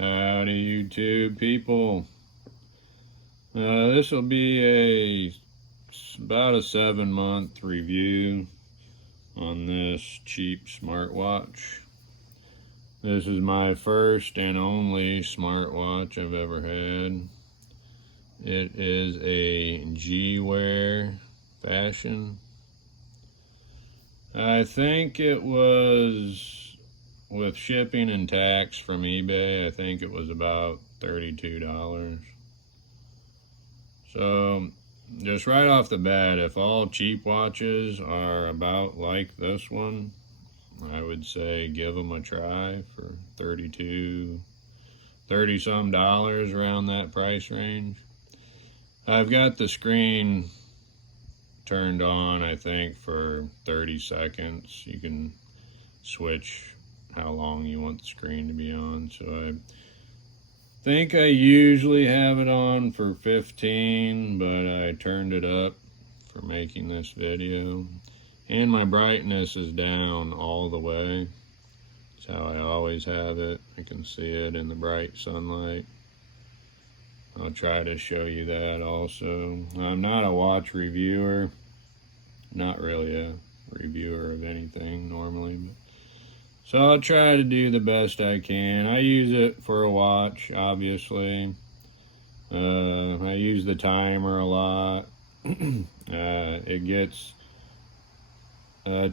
Howdy, YouTube people. This will be about a 7-month review on this cheap smartwatch. This is my first and only smartwatch I've ever had. It is a G-Wear fashion. I think it was, with shipping and tax from eBay, I think it was about $32. So, just right off the bat, if all cheap watches are about like this one, I would say give them a try for $30 some around that price range. I've got the screen turned on, I think, for 30 seconds. You can switch how long you want the screen to be on. So I think I usually have it on for 15, but I turned it up for making this video. And my brightness is down all the way. That's how I always have it. I can see it in the bright sunlight. I'll try to show you that also. I'm not a watch reviewer. Not really a reviewer of anything normally, but so I'll try to do the best I can. I use it for a watch, obviously. I use the timer a lot. It gets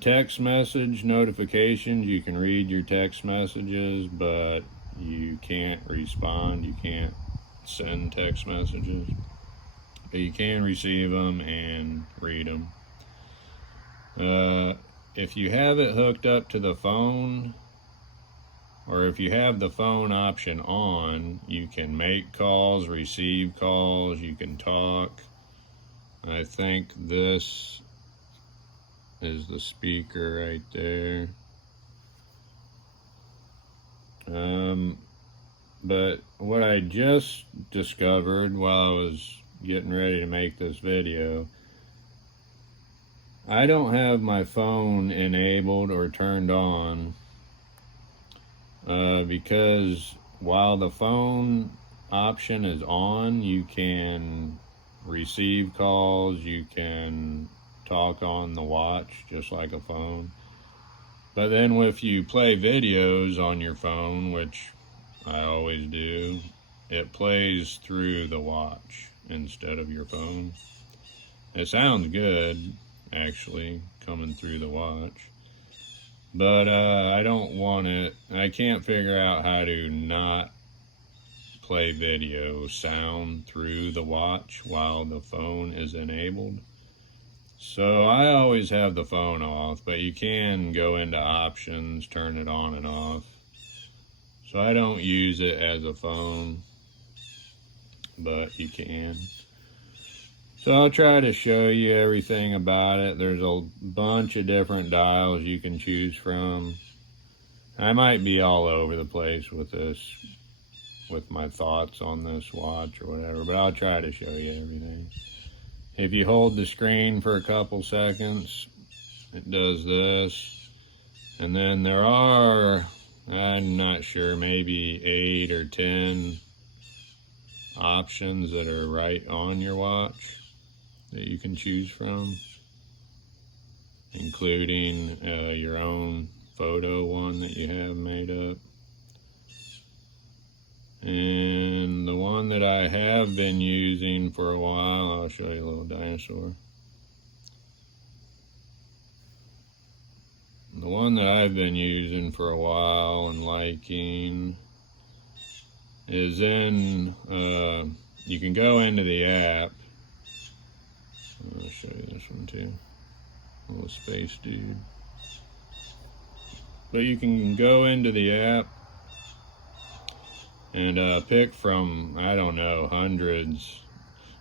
text message notifications. You can read your text messages, but you can't respond. You can't send text messages, but you can receive them and read them. If you have it hooked up to the phone, or if you have the phone option on, you can make calls, receive calls, you can talk. I think this is the speaker right there. But what I just discovered while I was getting ready to make this video, I don't have my phone enabled or turned on because while the phone option is on, you can receive calls, you can talk on the watch just like a phone. But then if you play videos on your phone, which I always do, it plays through the watch instead of your phone. It sounds good, actually, coming through the watch, but I don't want it. I can't figure out how to not play video sound through the watch while the phone is enabled. So I always have the phone off, but you can go into options, turn it on and off. So I don't use it as a phone, but you can. So I'll try to show you everything about it. There's a bunch of different dials you can choose from. I might be all over the place with this, with my thoughts on this watch or whatever, but I'll try to show you everything. If you hold the screen for a couple seconds, it does this. And then there are, I'm not sure, maybe 8 or 10 options that are right on your watch that you can choose from, including your own photo one that you have made up. And the one that I have been using for a while, I'll show you a little dinosaur. The one that I've been using for a while and liking is in, you can go into the app. I'll show you this one too. Little space dude. But you can go into the app and pick from, I don't know, hundreds.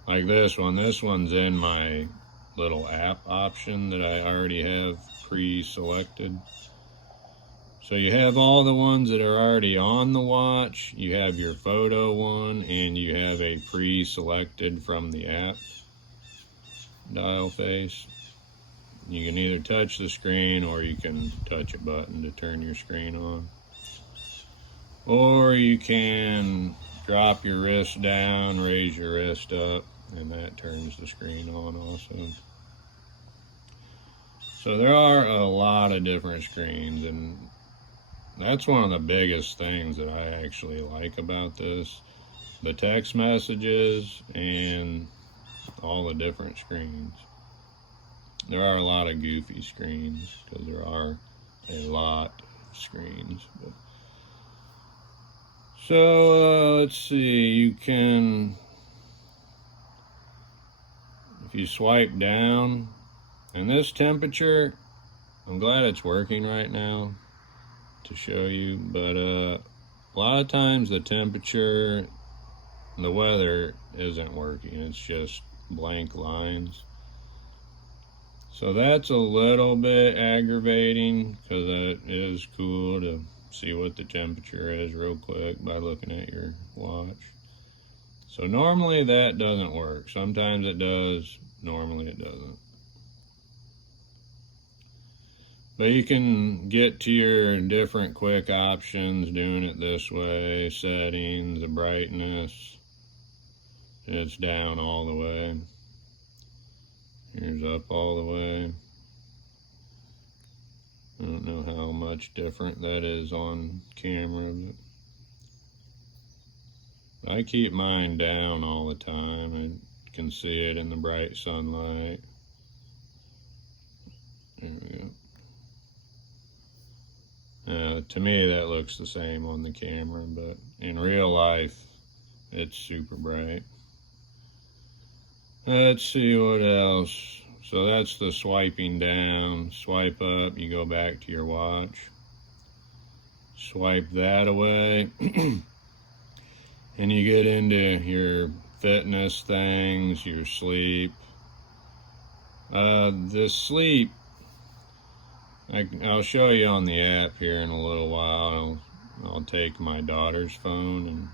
Like this one. This one's in my little app option that I already have pre-selected. So you have all the ones that are already on the watch. You have your photo one, and you have a pre-selected from the app dial face. You can either touch the screen or you can touch a button to turn your screen on. Or you can drop your wrist down, raise your wrist up, and that turns the screen on also. So there are a lot of different screens, and that's one of the biggest things that I actually like about this. The text messages and all the different screens. There are a lot of goofy screens because there are a lot of screens. So let's see, you can, if you swipe down, and this temperature, I'm glad it's working right now to show you, but a lot of times the temperature, the weather isn't working, it's just blank lines. So that's a little bit aggravating because it is cool to see what the temperature is real quick by looking at your watch. So normally that doesn't work. Sometimes it does, normally it doesn't. But you can get to your different quick options doing it this way. Settings, the brightness, it's down all the way. Here's up all the way. I don't know how much different that is on camera, but I keep mine down all the time. I can see it in the bright sunlight. There we go. To me, that looks the same on the camera, but in real life, it's super bright. Let's see what else. So that's the swiping down. Swipe up, you go back to your watch. Swipe that away. And you get into your fitness things, your sleep. The sleep, I'll show you on the app here in a little while. I'll take my daughter's phone and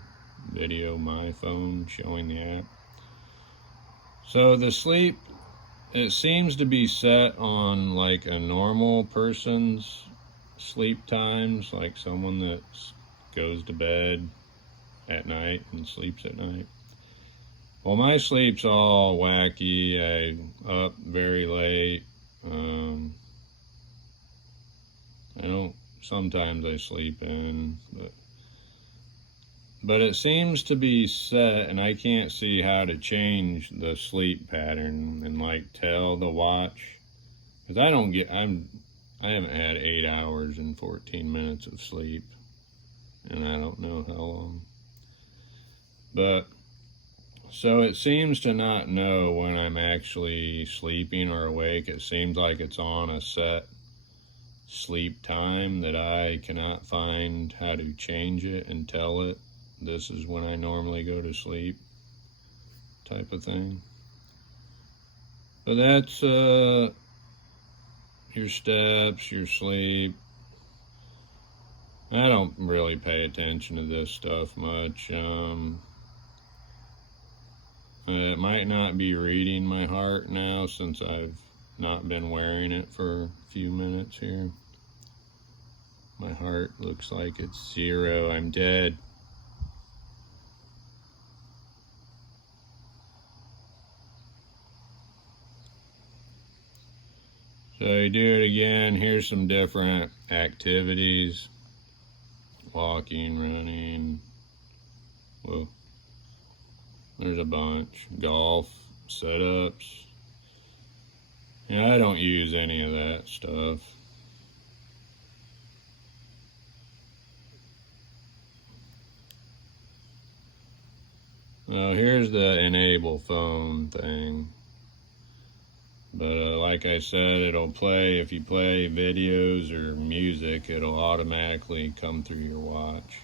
video my phone showing the app. So the sleep, it seems to be set on like a normal person's sleep times, like someone that goes to bed at night and sleeps at night. Well, my sleep's all wacky. I'm up very late. Sometimes I sleep in, but it seems to be set, and I can't see how to change the sleep pattern and like tell the watch, because I haven't had 8 hours and 14 minutes of sleep, and I don't know how long. But so it seems to not know when I'm actually sleeping or awake. It seems like it's on a set sleep time that I cannot find how to change it and tell it this is when I normally go to sleep, type of thing. But that's your steps, your sleep. I don't really pay attention to this stuff much. It might not be reading my heart now since I've not been wearing it for a few minutes here. My heart looks like it's 0. I'm dead. So you do it again. Here's some different activities. Walking, running. Whoa. There's a bunch. Golf, sit-ups. I don't use any of that stuff. Here's the enable phone thing. But like I said, it'll play, if you play videos or music, it'll automatically come through your watch.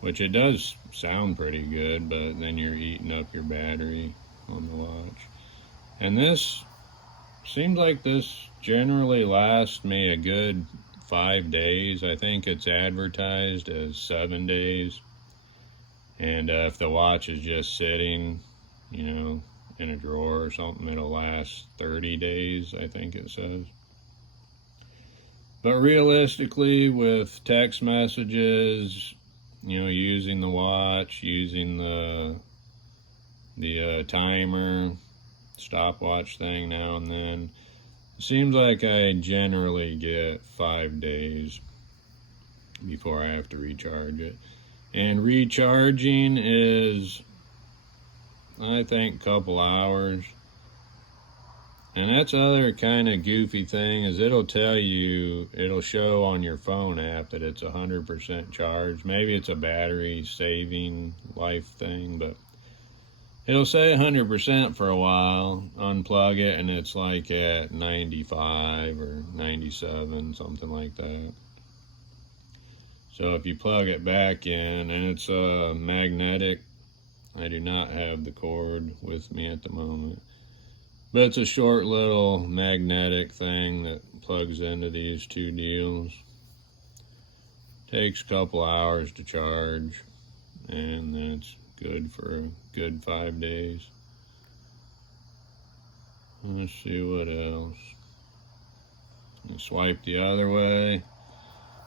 Which it does sound pretty good, but then you're eating up your battery on the watch. And this seems like this generally lasts me a good 5 days. I think it's advertised as 7 days. And if the watch is just sitting, in a drawer or something, it'll last 30 days, I think it says. But realistically, with text messages, using the watch, using the timer, stopwatch thing now and then, it seems like I generally get 5 days before I have to recharge it. And recharging is, I think, a couple hours. And that's other kind of goofy thing is it'll show on your phone app that it's 100% charged. Maybe it's a battery saving life thing, but it'll say 100% for a while, unplug it, and it's like at 95 or 97, something like that. So if you plug it back in, and it's magnetic, I do not have the cord with me at the moment. But it's a short little magnetic thing that plugs into these two deals. Takes a couple hours to charge, and then it's good for a good 5 days. Let's see what else. Swipe the other way.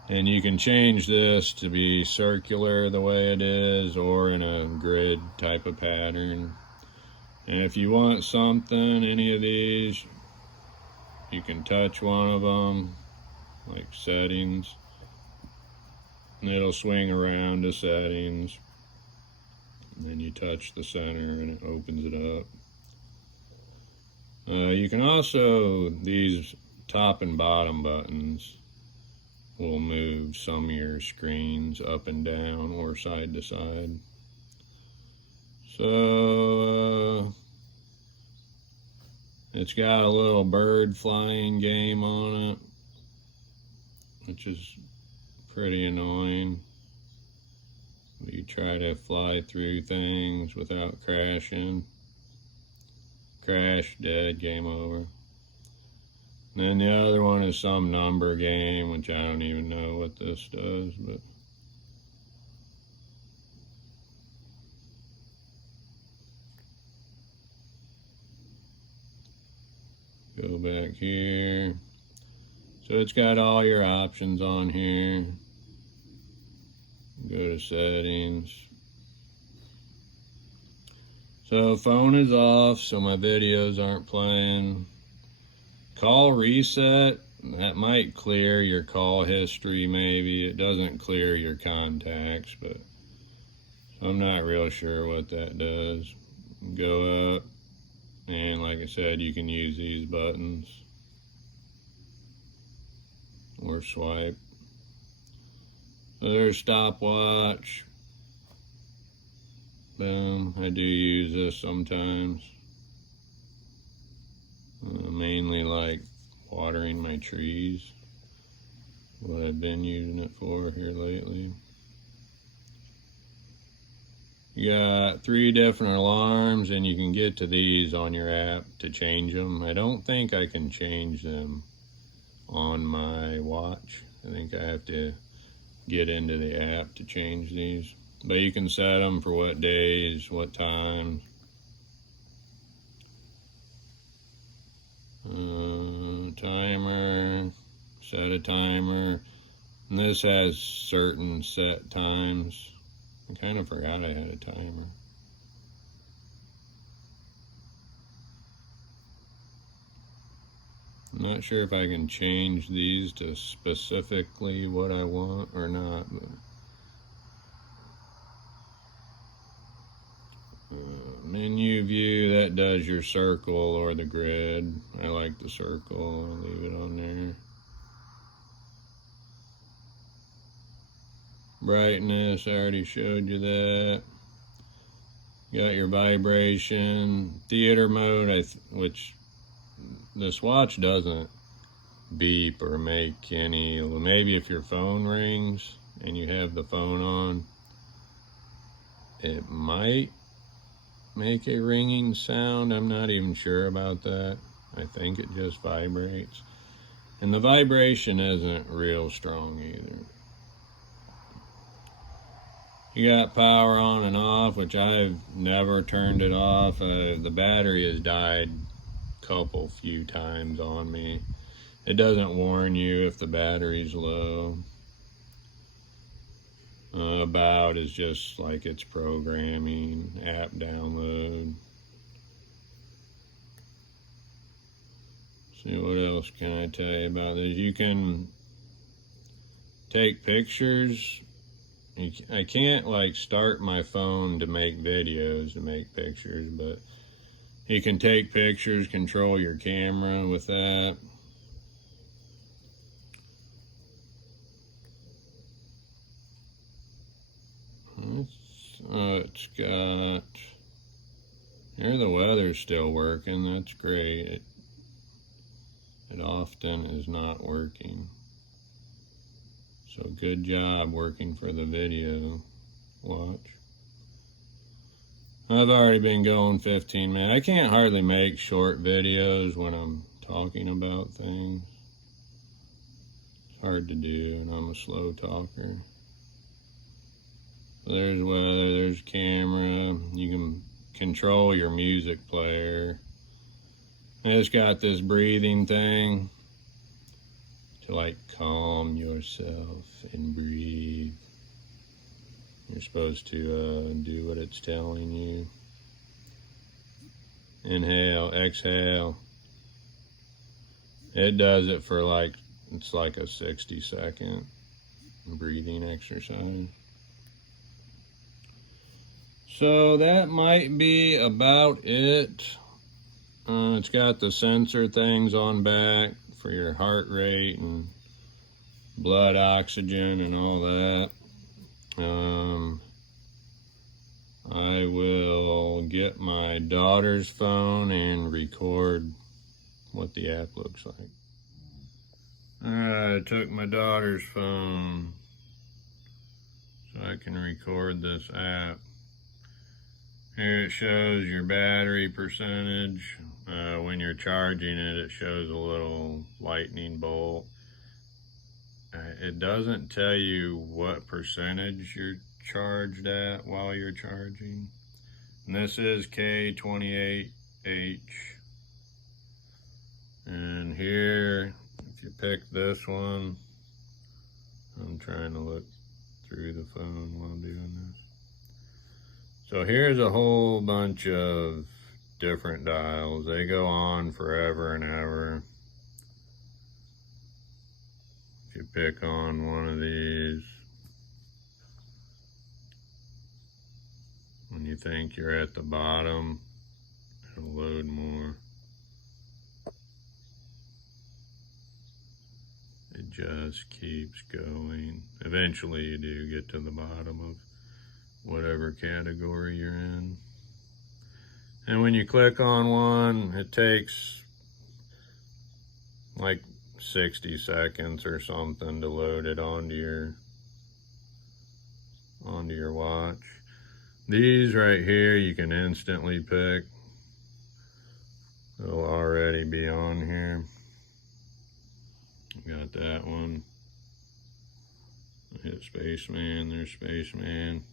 And you can change this to be circular the way it is, or in a grid type of pattern. And if you want something, any of these, you can touch one of them, like settings, and it'll swing around to settings. And then you touch the center and it opens it up. You can also, these top and bottom buttons will move some of your screens up and down or side to side. So, it's got a little bird flying game on it, which is pretty annoying. You try to fly through things without crashing. Crash, dead, game over. And then the other one is some number game, which I don't even know what this does, but go back here. So it's got all your options on here. Go to settings. So phone is off, so my videos aren't playing. Call reset, that might clear your call history maybe. It doesn't clear your contacts, but I'm not real sure what that does. Go up. And like I said, you can use these buttons or swipe. So there's stopwatch. Boom. I do use this sometimes. Mainly like watering my trees. What I've been using it for here lately. You got 3 different alarms, and you can get to these on your app to change them. I don't think I can change them on my watch. I think I have to get into the app to change these. But you can set them for what days, what times. Timer, set a timer. And this has certain set times. I kind of forgot I had a timer. I'm not sure if I can change these to specifically what I want or not. But menu view, that does your circle or the grid. I like the circle. I'll leave it on there. Brightness, I already showed you that. You got your vibration, theater mode, which this watch doesn't beep or make any. Maybe if your phone rings and you have the phone on, it might make a ringing sound. I'm not even sure about that. I think it just vibrates. And the vibration isn't real strong either. You got power on and off, which I've never turned it off. The battery has died a few times on me. It doesn't warn you if the battery's low. About is just like its programming, app download. See, what else can I tell you about this? You can take pictures. I can't like start my phone to make videos, to make pictures, but you can take pictures, control your camera with that. It's got, here the weather's still working, that's great. It often is not working. So good job working for the video watch. I've already been going 15 minutes. I can't hardly make short videos when I'm talking about things. It's hard to do, and I'm a slow talker. So there's weather, there's camera. You can control your music player. And it's got this breathing thing to like calm yourself and breathe. You're supposed to do what it's telling you. Inhale, exhale. It does it for like, it's like a 60-second breathing exercise. So that might be about it. It's got the sensor things on back for your heart rate and blood oxygen and all that. I will get my daughter's phone and record what the app looks like. Alright, I took my daughter's phone so I can record this app. Here it shows your battery percentage. When you're charging it, it shows a little lightning bolt. It doesn't tell you what percentage you're charged at while you're charging. And this is K28H. And here, if you pick this one, I'm trying to look through the phone while doing this. So here's a whole bunch of different dials. They go on forever and ever. If you pick on one of these, when you think you're at the bottom, it'll load more. It just keeps going. Eventually you do get to the bottom of whatever category you're in. And when you click on one, it takes like 60 seconds or something to load it onto your watch. These right here you can instantly pick. It'll already be on here. Got that one. Hit Spaceman, there's Spaceman.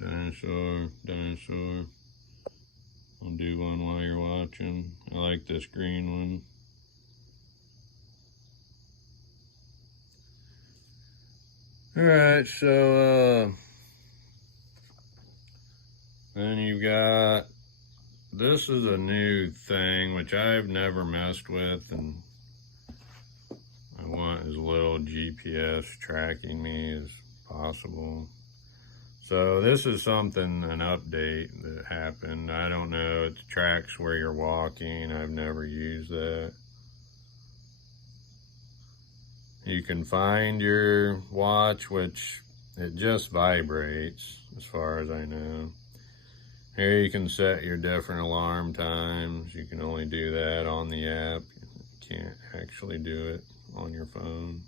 Dinosaur, dinosaur. I'll do one while you're watching. I like this green one. Alright, so then you've got, this is a new thing which I've never messed with, and I want as little GPS tracking me as possible. So this is something, an update that happened. I don't know, it tracks where you're walking. I've never used that. You can find your watch, which it just vibrates as far as I know. Here you can set your different alarm times. You can only do that on the app. You can't actually do it on your phone.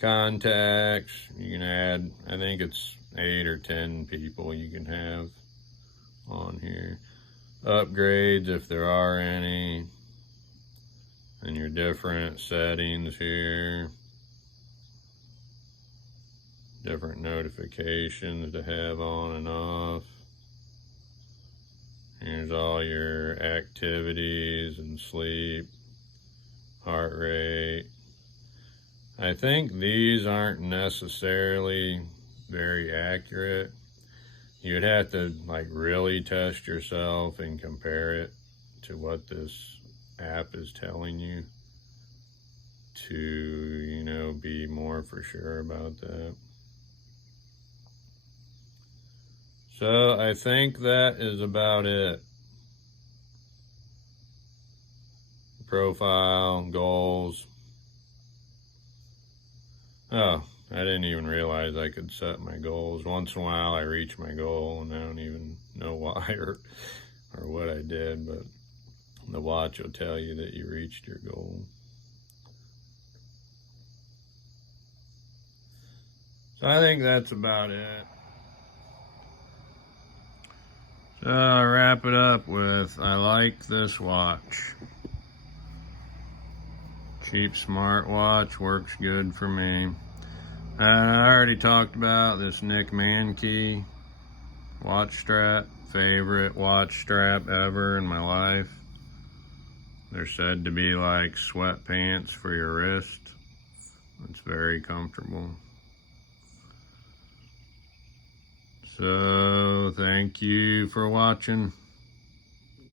Contacts, you can add, I think it's 8 or 10 people you can have on here. Upgrades, if there are any. And your different settings here. Different notifications to have on and off. Here's all your activities and sleep, heart rate. I think these aren't necessarily very accurate. You'd have to like really test yourself and compare it to what this app is telling you to, you know, be more for sure about that. So I think that is about it. Profile, goals. Oh, I didn't even realize I could set my goals. Once in a while I reach my goal and I don't even know why or what I did, but the watch will tell you that you reached your goal. So I think that's about it. So I wrap it up with, I like this watch. Cheap smartwatch, works good for me. And I already talked about this Nick Mankey watch strap. Favorite watch strap ever in my life. They're said to be like sweatpants for your wrist. It's very comfortable. So thank you for watching.